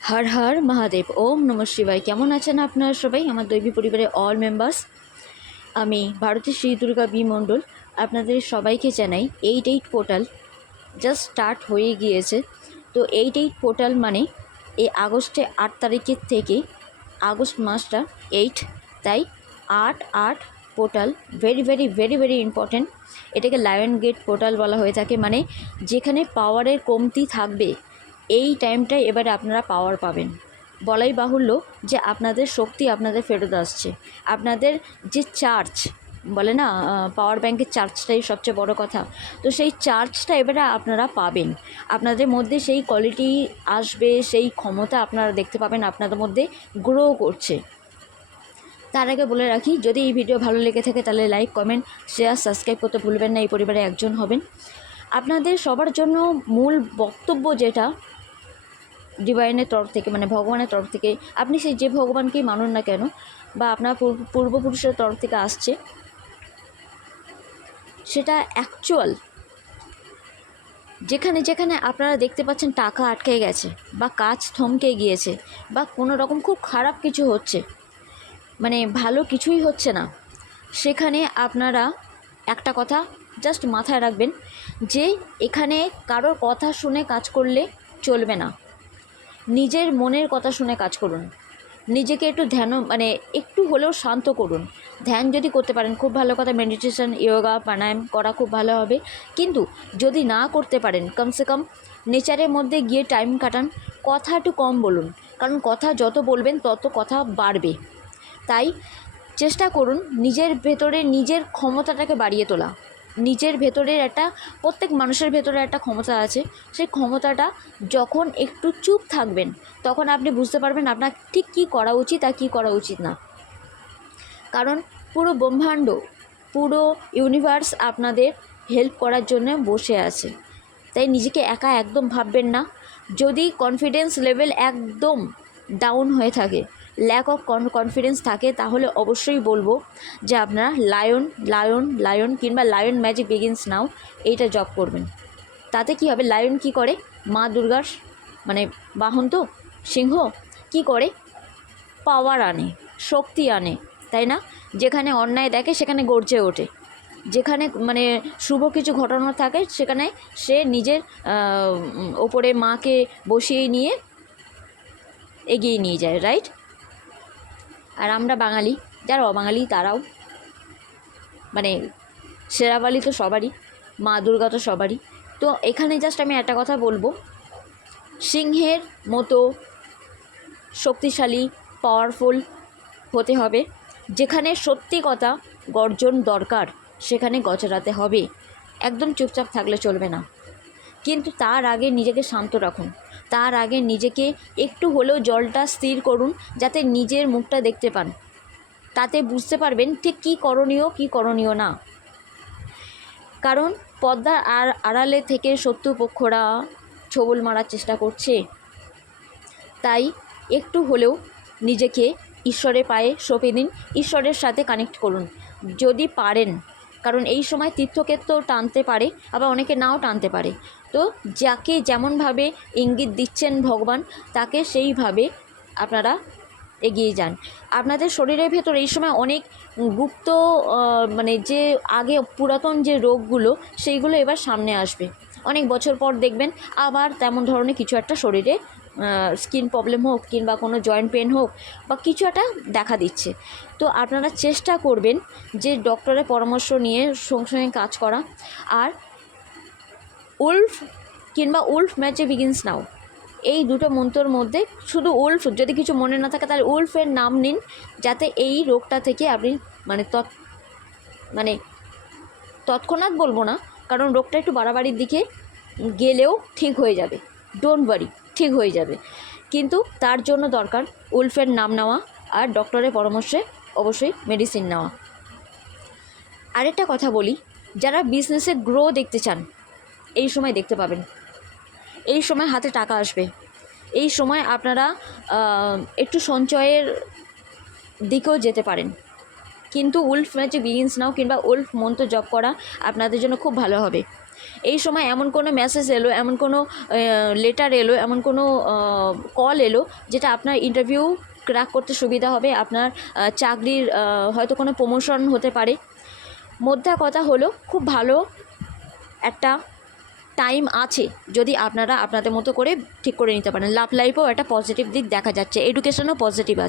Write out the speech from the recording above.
হর হর মহাদেব, ওম নমঃ শিবায়। কেমন আছেন আপনারা সবাই? আমার দৈবী পরিবারের অল মেম্বার্স, আমি ভারতী শ্রী দুর্গা বি মণ্ডল আপনাদের সবাইকে জানাই 88 পোর্টাল জাস্ট স্টার্ট হয়ে গিয়েছে। তো 88 পোর্টাল মানে এই আগস্টে 8 তারিখের থেকে, আগস্ট মাসটা 8, তাই 8 portal very very very very important. এটাকে লায়ন গেট পোর্টাল বলা হয়ে থাকে, মানে যেখানে পাওয়ারের কমতি থাকবে এই টাইমটায় এবারে আপনারা পাওয়ার পাবেন। বলাই বাহুল্য যে আপনাদের শক্তি আপনাদের ফেরত আসছে। আপনাদের যে চার্জ বলে না, পাওয়ার ব্যাংকের চার্জটাই সবচেয়ে বড় কথা। তো সেই চার্জটা এবারে আপনারা পাবেন, আপনাদের মধ্যে সেই কোয়ালিটি আসবে, সেই ক্ষমতা আপনারা দেখতে পাবেন আপনাদের মধ্যে গ্রো করছে। তার আগে বলে রাখি, যদি এই ভিডিও ভালো লেগে থাকে তাহলে লাইক, কমেন্ট, শেয়ার, সাবস্ক্রাইব করতে ভুলবেন না। এই পরিবারে একজন হবেন। আপনাদের সবার জন্য মূল বক্তব্য যেটা ডিভাইনের তরফ থেকে, মানে ভগবানের তরফ থেকে, আপনি সেই যে ভগবানকেই মানুন না কেন, বা আপনার পূর্বপুরুষের তরফ থেকে আসছে, সেটা অ্যাকচুয়াল যেখানে যেখানে আপনারা দেখতে পাচ্ছেন টাকা আটকে গেছে, বা কাজ থমকে গিয়েছে, বা কোনো রকম খুব খারাপ কিছু হচ্ছে, মানে ভালো কিছুই হচ্ছে না, সেখানে আপনারা একটা কথা জাস্ট মাথায় রাখবেন যে এখানে কারোর কথা শুনে কাজ করলে চলবে না। নিজের মনের কথা শুনে কাজ করুন। নিজেকে একটু ধ্যান, মানে একটু হলেও শান্ত করুন। ধ্যান যদি করতে পারেন খুব ভালো কথা, মেডিটেশন, যোগা, প্রাণায়াম করা খুব ভালো হবে। কিন্তু যদি না করতে পারেন, কমসে কম নেচারের মধ্যে গিয়ে টাইম কাটান। কথা একটু কম বলুন, কারণ কথা যত বলবেন তত কথা বাড়বে। তাই চেষ্টা করুন নিজের ভেতরে নিজের ক্ষমতাটাকে বাড়িয়ে তোলা। নিজের ভেতরের একটা, প্রত্যেক মানুষের ভেতরে একটা ক্ষমতা আছে। সেই ক্ষমতাটা যখন একটু চুপ থাকবেন তখন আপনি বুঝতে পারবেন আপনার ঠিক কী করা উচিত আর কী করা উচিত না। কারণ পুরো ব্রহ্মাণ্ড, পুরো ইউনিভার্স আপনাদের হেল্প করার জন্য বসে আছে। তাই নিজেকে একা একদম ভাববেন না। যদি কনফিডেন্স লেভেল একদম ডাউন হয়ে থাকে, ল্যাক অফ কনফিডেন্স থাকে, তাহলে অবশ্যই বলবো যে আপনারা লায়ন কিংবা লায়ন ম্যাজিক বিগিনস নাও এইটা জব করবেন। তাতে কি হবে, লায়ন কি করে, মা দুর্গার মানে বাহন তো, সিংহ কি করে, পাওয়ার আনে, শক্তি আনে, তাই না? যেখানে অন্যায় দেখে সেখানে গর্জে ওঠে, যেখানে মানে শুভ কিছু ঘটনা থাকে সেখানে সে নিজের ওপরে মাকে বসিয়ে নিয়ে এগিয়ে নিয়ে যায়, রাইট? আর আমরা বাঙালি, যারা অবাঙালি তারাও, মানে শেরাবালি তো সবারই, মা দুর্গা তো সবারই। তো এখানে জাস্ট আমি একটা কথা বলবো, সিংহের মতো শক্তিশালী, পাওয়ারফুল হতে হবে। যেখানে সত্যি কথা গর্জন দরকার সেখানে গজরাতে হবে, একদম চুপচাপ থাকলে চলবে না। কিন্তু তার আগে নিজেকে শান্ত রাখুন, তার আগে নিজেকে একটু হলেও জলটা স্থির করুন, যাতে নিজের মুখটা দেখতে পান। তাতে বুঝতে পারবেন ঠিক কী করণীয় কী করণীয় না। কারণ পর্দার আড়ালে থেকে শত্রুপক্ষরা ছবল মারার চেষ্টা করছে। তাই একটু হলেও নিজেকে ঈশ্বরের পায়ে সঁপে দিন, ঈশ্বরের সাথে কানেক্ট করুন যদি পারেন। কারণ এই সময় তীর্থক্ষেত্র টানতে পারে, আবার অনেকে নাও টানতে পারে। তো যাকে যেমনভাবে ইঙ্গিত দিচ্ছেন ভগবান, তাকে সেইভাবে আপনারা এগিয়ে যান। আপনাদের শরীরের ভেতর এই সময় অনেক গুপ্ত, মানে যে আগে পুরাতন যে রোগগুলো, সেইগুলো এবার সামনে আসবে। অনেক বছর পর দেখবেন আবার তেমন ধরনের কিছু একটা শরীরে, স্কিন প্রবলেম হোক কিংবা কোনো জয়েন্ট পেন হোক বা কিছু একটা দেখা দিচ্ছে। তো আপনারা চেষ্টা করবেন যে ডক্টরের পরামর্শ নিয়ে সঙ্গে সঙ্গে কাজ করা। আর উলফ কিংবা উলফ ম্যাজিক বিগিনস নাও, এই দুটো মন্ত্রর মধ্যে শুধু উলফ, যদি কিছু মনে না থাকে তাহলে উলফের নাম নিন, যাতে এই রোগটা থেকে আপনি মানে তৎক্ষণাৎ বলবো না, কারণ রোগটা একটু বাড়াবাড়ির দিকে গেলেও ঠিক হয়ে যাবে, ডোন্ট ওয়ারি, ঠিক হয়ে যাবে। কিন্তু তার জন্য দরকার উলফের নাম নেওয়া আর ডক্টরের পরামর্শে অবশ্যই মেডিসিন নেওয়া। আরেকটা কথা বলি, যারা বিজনেসে গ্রো দেখতে চান এই সময় দেখতে পাবেন। এই সময় হাতে টাকা আসবে, এই সময় আপনারা একটু সঞ্চয়ের দিকেও যেতে পারেন। কিন্তু উলফ ম্যাজিক বিগিনস নাও কিংবা উলফ মন্ত্র জপ করা আপনাদের জন্য খুব ভালো হবে। এই সময় এমন কোনো মেসেজ এলো, এমন কোনো লেটার এলো, এমন কোনো কল এলো যেটা আপনার ইন্টারভিউ ক্র্যাক করতে সুবিধা হবে, আপনার চাকরির হয়তো কোনো প্রমোশন হতে পারে। মোদ্দা কথা হলো খুব ভালো একটা টাইম আছে যদি আপনারা আপনাদের মতো করে ঠিক করে নিতে পারেন। লাভ লাইফেও একটা পজিটিভ দিক দেখা যাচ্ছে, এডুকেশনও পজিটিভ আছে।